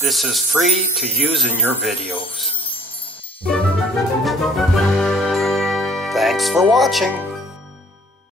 This is free to use in your videos. Thanks for watching.